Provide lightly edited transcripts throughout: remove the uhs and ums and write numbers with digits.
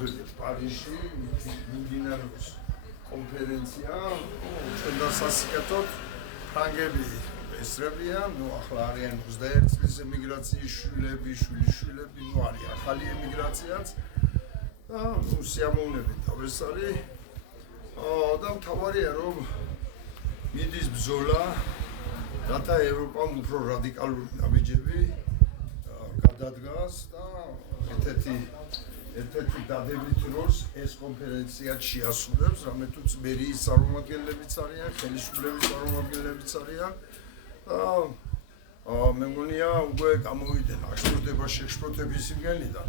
დავდივდით პარიზში, მიმდინარეობს კონფერენცია, ჩვენ დასასიკეთოთ ფრანგები ესწრებიან, ახლა არიან 21 წლის ემიგრაციის შვილები, შვილიშვილები, არის ახალი ემიგრაციაც და სიამოვნებით ეს არის და მთავარია რომ მიდის ბრძოლა, რათა ევროპამ უფრო რადიკალური ნაბიჯები გადადგას და ერთ-ერთი დადებითი როლს ეს კონფერენცია შეასრულებს, რამე თუ მერიის წარმომადგენლებიც არიან, ხელისუფლების წარმომადგენლებიც არიან და მე მგონია უკვე გამოვიდნენ აღშფოთების იმგენიდან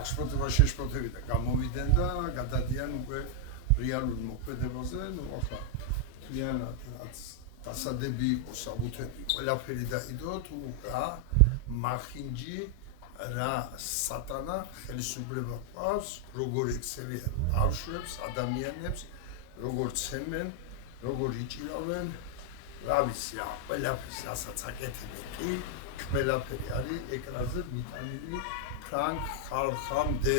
აღშფოთებიდან გამოვიდნენ და გადადიან უკვე რეალურ მოქმედებაზე, ახლა მთლიანად რაც დასადები იყო, საბუთები, ყველაფერი დაიდო თუ რა მახინჯი რა სატანა ხელისუფლება ყავს, როგორ ექცევიან ბავშვებს, ადამიანებს, როგორ ცემენ, როგორ იჭირავენ, რა ვიცი, ყველაფერს რასაც აკეთებენ კი, ყველაფერი არის ეკრანზე მიტანილი ფრანგ ხალხამდე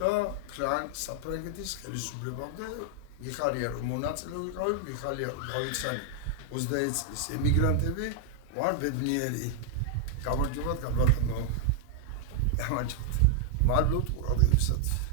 და ფრანგ საფრანგეთის ხელისუფლებამდე. მიხარია რომ მონაწილე ვიყავი, მიხარია რომ გავიცანი 21 წლის ემიგრანტები, ვარ ბედნიერი. გამარჯობათ, გამარჯობათ. მადლობთ ყურადღებისათვის.